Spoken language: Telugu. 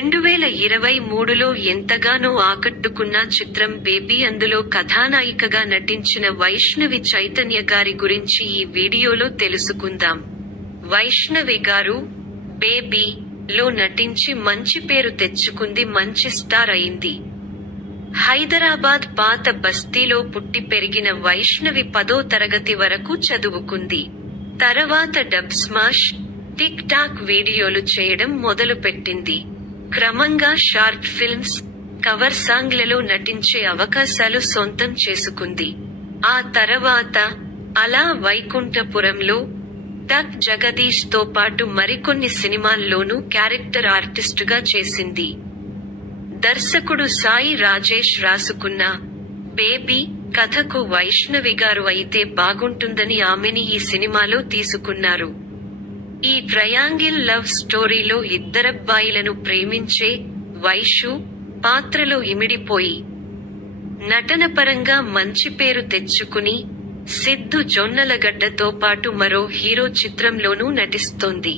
2023లో ఎంతగానో ఆకట్టుకున్న చిత్రం బేబీ. అందులో కథానాయికగా నటించిన వైష్ణవి చైతన్య గారి గురించి ఈ వీడియోలో తెలుసుకుందాం. వైష్ణవి గారు బేబీ లో నటించి మంచి పేరు తెచ్చుకుంది, మంచి స్టార్ అయింది. హైదరాబాద్ పాత బస్తీలో పుట్టి పెరిగిన వైష్ణవి 10వ తరగతి వరకు చదువుకుంది. తర్వాత డబ్ స్మాష్, టిక్ టాక్ వీడియోలు చేయడం మొదలుపెట్టింది. క్రమంగా షార్ట్ ఫిల్మ్స్, కవర్ సాంగ్లలో నటించే అవకాశాలు సొంతం చేసుకుంది. ఆ తర్వాత అలా వైకుంఠపురంలో, టక్ జగదీష్ తో పాటు మరికొన్ని సినిమాల్లోనూ క్యారెక్టర్ ఆర్టిస్టుగా చేసింది. దర్శకుడు సాయి రాజేష్ రాసుకున్న బేబీ కథకు వైష్ణవి గారు అయితే బాగుంటుందని ఆమెని ఈ సినిమాలో తీసుకున్నారు. ఈ ట్రయాంగిల్ లవ్ స్టోరీలో ఇద్దరబ్బాయిలను ప్రేమించే వైషు పాత్రలో ఇమిడిపోయి నటనపరంగా మంచి పేరు తెచ్చుకుని సిద్ధు జొన్నలగడ్డతో పాటు మరో హీరో చిత్రంలోనూ నటిస్తోంది.